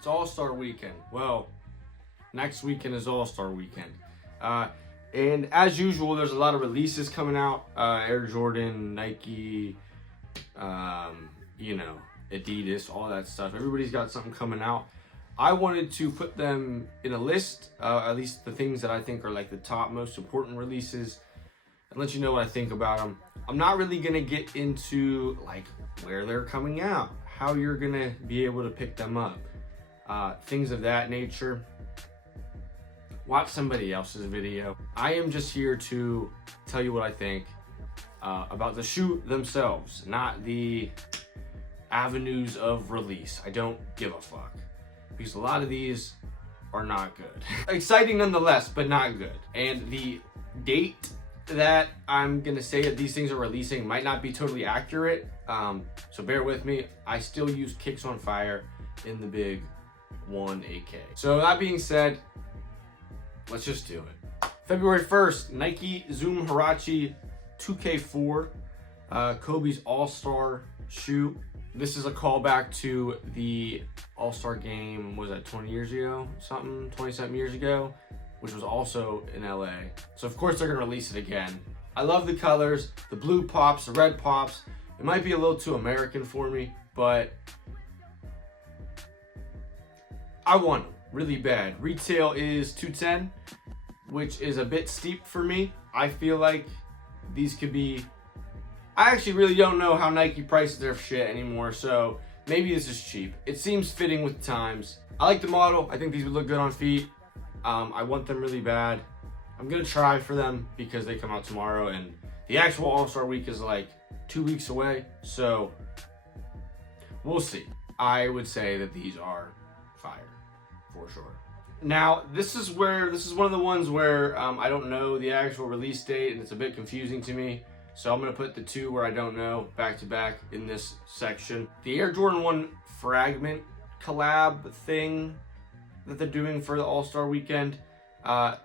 It's All-Star Weekend. Well, next weekend is All-Star Weekend. And as usual, there's a lot of releases coming out. Air Jordan, Nike, Adidas, all that stuff. Everybody's got something coming out. I wanted to put them in a list, at least the things that I think are like the top most important releases, and let you know what I think about them. I'm not really gonna get into like where they're coming out, how you're gonna be able to pick them up, things of that nature. Watch somebody else's video. I am just here to tell you what I think about the shoe themselves, not the avenues of release. I don't give a fuck, because a lot of these are not good. Exciting nonetheless, but not good. And the date that I'm gonna say that these things are releasing might not be totally accurate, so bear with me. I still use Kicks on Fire in the big 1AK. So that being said, let's just do it. February 1st, Nike Zoom Huarache 2K4, Kobe's All-Star shoe. This is a callback to the All-Star game, was that 20 years ago? 20-something years ago, which was also in LA. So of course they're gonna release it again. I love the colors, the blue pops, the red pops. It might be a little too American for me, but I want them really bad. Retail is $210, which is a bit steep for me. I feel like these could be, I actually really don't know how Nike prices their shit anymore, so maybe this is cheap. It seems fitting with the times. I like the model. I think these would look good on feet. I want them really bad. I'm gonna try for them because they come out tomorrow, and the actual All-Star week is like 2 weeks away, so we'll see. I would say that these are fire for sure. Now, this is one of the ones where I don't know the actual release date, and it's a bit confusing to me. So I'm gonna put the two where I don't know back to back in this section. The Air Jordan 1 Fragment collab thing that they're doing for the All-Star weekend,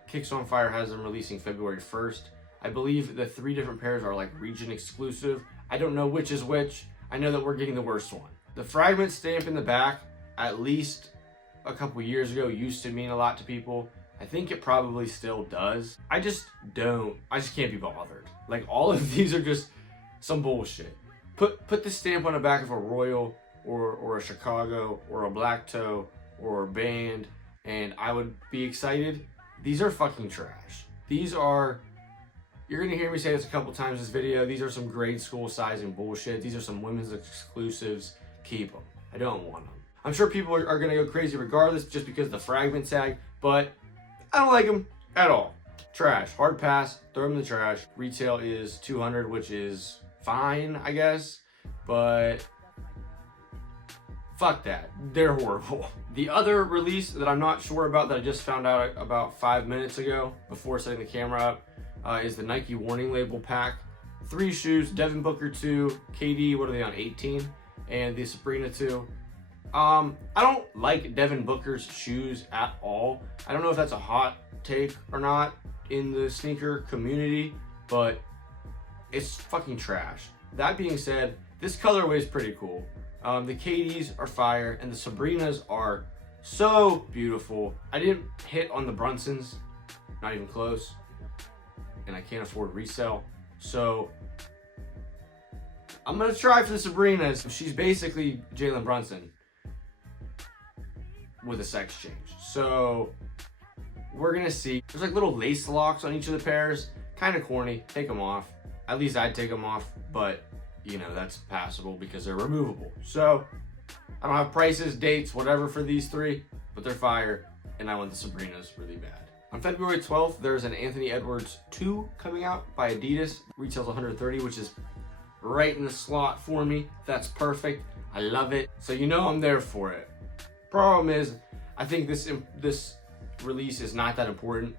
Kicks on Fire has them releasing February 1st. I believe the 3 different pairs are like region exclusive. I don't know which is which. I know that we're getting the worst one. The Fragment stamp in the back, at least a couple years ago, used to mean a lot to people. I think it probably still does. I just can't be bothered. Like, all of these are just some bullshit. Put the stamp on the back of a Royal or a Chicago or a Black Toe or a Band, and I would be excited. These are fucking trash. These are, you're gonna hear me say this a couple times in this video, these are some grade school sizing bullshit. These are some women's exclusives. Keep them. I don't want them. I'm sure people are gonna go crazy regardless just because of the Fragment tag, but I don't like them at all. Trash. Hard pass. Throw them in the trash. Retail is $200, which is fine, I guess, but fuck that. They're horrible. The other release that I'm not sure about that I just found out about 5 minutes ago before setting the camera up is the Nike Warning Label pack. 3 shoes, Devin Booker 2, KD, what are they on, 18? And the Sabrina 2. I don't like Devin Booker's shoes at all. I don't know if that's a hot take or not in the sneaker community, but it's fucking trash. That being said, this colorway is pretty cool. The KDs are fire, and the Sabrinas are so beautiful. I didn't hit on the Brunsons, not even close, and I can't afford resale, so I'm gonna try for the Sabrinas. She's basically Jalen Brunson with a sex change, so we're gonna see. There's like little lace locks on each of the pairs, kind of corny. Take them off. At least I'd take them off, but you know, that's passable because they're removable. So I don't have prices, dates, whatever for these 3, but they're fire, and I want the Sabrinas really bad. On February 12th, there's an Anthony Edwards 2 coming out by Adidas. Retails $130, which is right in the slot for me. That's perfect. I love it. So you know I'm there for it. Problem is, I think this release is not that important,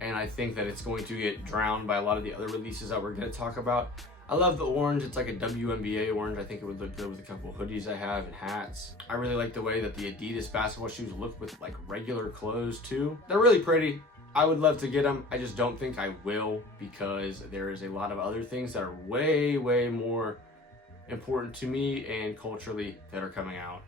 and I think that it's going to get drowned by a lot of the other releases that we're going to talk about. I love the orange. It's like a WNBA orange. I think it would look good with a couple of hoodies I have and hats. I really like the way that the Adidas basketball shoes look with like regular clothes too. They're really pretty. I would love to get them. I just don't think I will because there is a lot of other things that are way more important to me and culturally that are coming out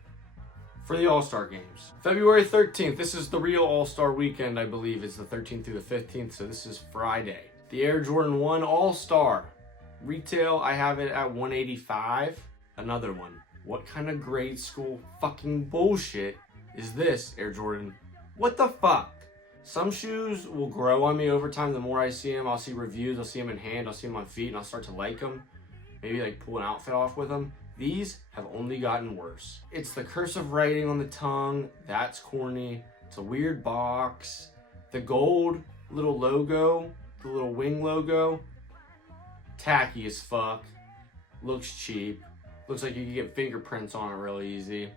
for the All-Star games. February 13th, this is the real All-Star weekend, I believe. It's the 13th through the 15th, so this is Friday. The Air Jordan 1 All-Star. Retail, I have it at $185. Another one. What kind of grade school fucking bullshit is this, Air Jordan? What the fuck? Some shoes will grow on me over time. The more I see them, I'll see reviews, I'll see them in hand, I'll see them on feet, and I'll start to like them. Maybe like pull an outfit off with them. These have only gotten worse. It's the cursive writing on the tongue. That's corny. It's a weird box. The gold little logo, the little wing logo, tacky as fuck. Looks cheap. Looks like you can get fingerprints on it really easy.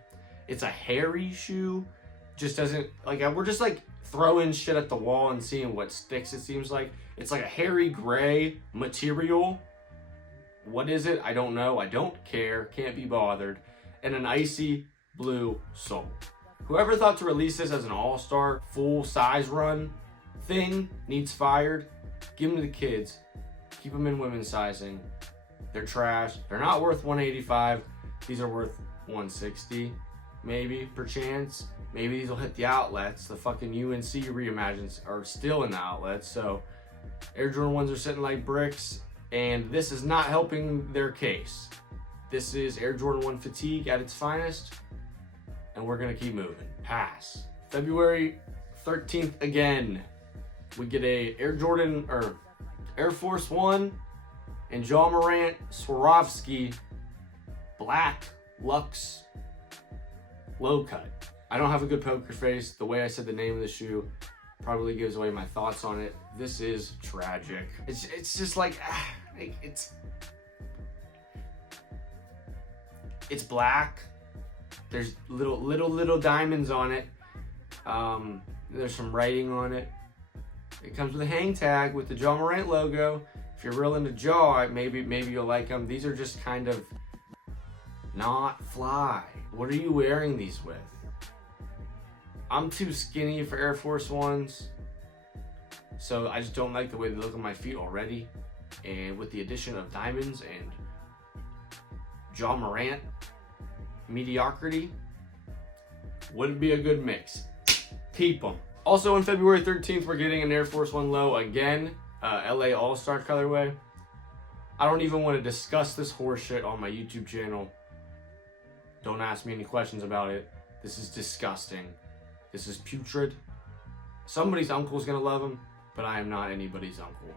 It's a hairy shoe. Just doesn't, like, we're just like throwing shit at the wall and seeing what sticks, it seems like. It's like a hairy gray material. What is it? I don't know. I don't care. Can't be bothered. And an icy blue sole. Whoever thought to release this as an all-star full size run thing needs fired. Give them to the kids. Keep them in women's sizing. They're trash. They're not worth $185. These are worth $160, maybe, perchance. Maybe these will hit the outlets. The fucking UNC reimagines are still in the outlets. So Air Jordan 1s are sitting like bricks. And this is not helping their case. This is Air Jordan 1 fatigue at its finest. And we're going to keep moving. Pass. February 13th again. We get a Air Jordan, or Air Force 1 and Ja Morant Swarovski Black Luxe low cut. I don't have a good poker face. The way I said the name of the shoe probably gives away my thoughts on it. This is tragic. It's just like, it's black. There's little diamonds on it. There's some writing on it. It comes with a hang tag with the Ja Morant logo. If you're real into Ja, maybe you'll like them. These are just kind of not fly. What are you wearing these with? I'm too skinny for Air Force 1s, so I just don't like the way they look on my feet already. And with the addition of diamonds and Ja Morant mediocrity, wouldn't be a good mix. Keep them. Also on February 13th, we're getting an Air Force 1 low again, LA All-Star colorway. I don't even want to discuss this horseshit on my YouTube channel. Don't ask me any questions about it. This is disgusting. This is putrid. Somebody's uncle's gonna love him, but I am not anybody's uncle.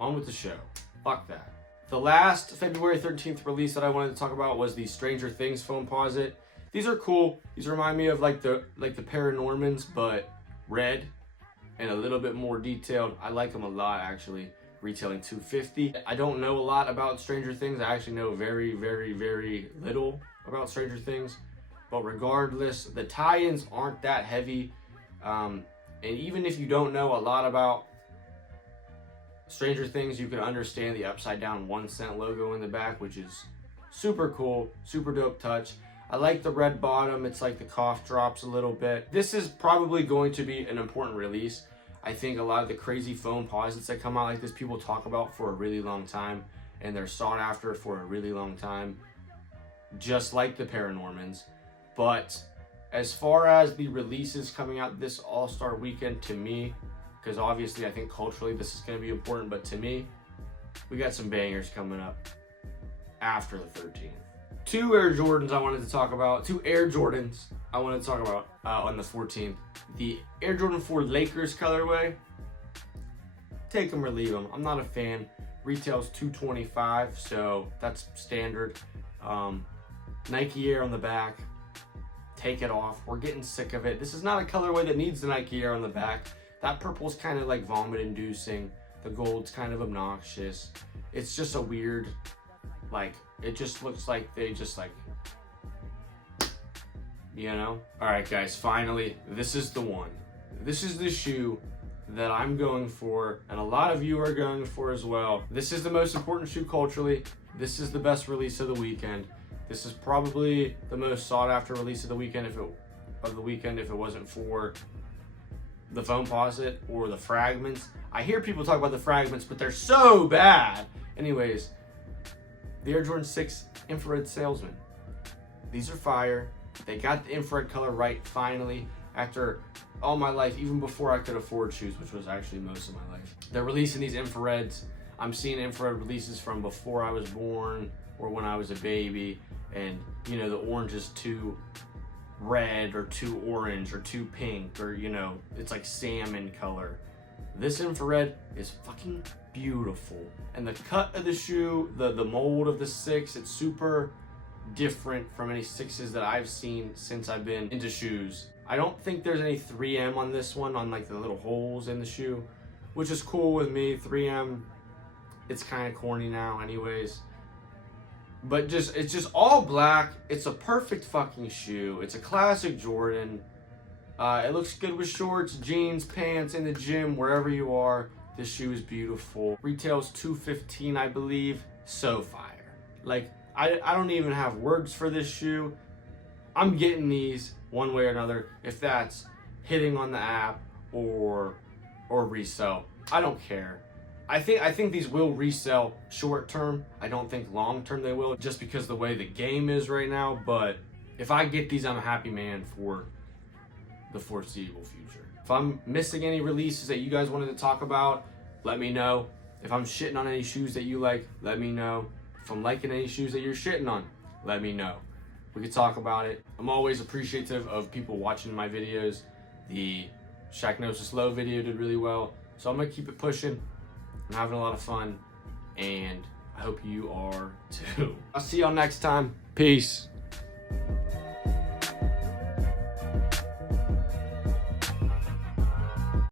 On with the show. Fuck that. The last February 13th release that I wanted to talk about was the Stranger Things Foamposite. These are cool. These remind me of like the Paranormans, but red and a little bit more detailed. I like them a lot, actually. Retailing $250. I don't know a lot about Stranger Things. I actually know very, very, very little about Stranger Things. But regardless, the tie-ins aren't that heavy. And even if you don't know a lot about Stranger Things, you can understand the upside down 1 cent logo in the back, which is super cool, super dope touch. I like the red bottom. It's like the cough drops a little bit. This is probably going to be an important release. I think a lot of the crazy Foamposites that come out like this, people talk about for a really long time, and they're sought after for a really long time, just like the Paranormans. But as far as the releases coming out this All-Star weekend, to me, because obviously I think culturally this is going to be important, but to me, we got some bangers coming up after the 13th. Two Air Jordans I wanted to talk about. Two Air Jordans I wanted to talk about on the 14th. The Air Jordan 4 Lakers colorway. Take them or leave them. I'm not a fan. Retails $225, so that's standard. Nike Air on the back. Take it off. We're getting sick of it. This is not a colorway that needs the Nike Air on the back. That purple's kind of like vomit inducing. The gold's kind of obnoxious. It's just a weird, like, it just looks like they just like, you know? All right, guys, finally, this is the one. This is the shoe that I'm going for, and a lot of you are going for as well. This is the most important shoe culturally. This is the best release of the weekend. This is probably the most sought after release of the weekend if it wasn't for the Foamposite or the Fragments. I hear people talk about the Fragments, but they're so bad. Anyways, the Air Jordan 6 Infrared Salesman. These are fire. They got the infrared color right finally after all my life, even before I could afford shoes, which was actually most of my life. They're releasing these infrareds. I'm seeing infrared releases from before I was born or when I was a baby, and you know, the orange is too red or too orange or too pink, or you know, it's like salmon color. This infrared is fucking beautiful, and the cut of the shoe, the mold of the 6, it's super different from any 6s that I've seen since I've been into shoes. I don't think there's any 3M on this one, on like the little holes in the shoe, which is cool with me. 3M, it's kind of corny now anyways. But it's just all black. It's a perfect fucking shoe. It's a classic Jordan. It looks good with shorts, jeans, pants, in the gym, wherever you are. This shoe is beautiful. Retails $215, I believe. So fire. Like, I don't even have words for this shoe. I'm getting these one way or another, if that's hitting on the app or resell. I don't care. I think these will resell short term. I don't think long term they will, just because the way the game is right now. But if I get these, I'm a happy man for the foreseeable future. If I'm missing any releases that you guys wanted to talk about, let me know. If I'm shitting on any shoes that you like, let me know. If I'm liking any shoes that you're shitting on, let me know. We could talk about it. I'm always appreciative of people watching my videos. The Shacknosis Low video did really well, so I'm gonna keep it pushing. I'm having a lot of fun, and I hope you are too. I'll see y'all next time. Peace.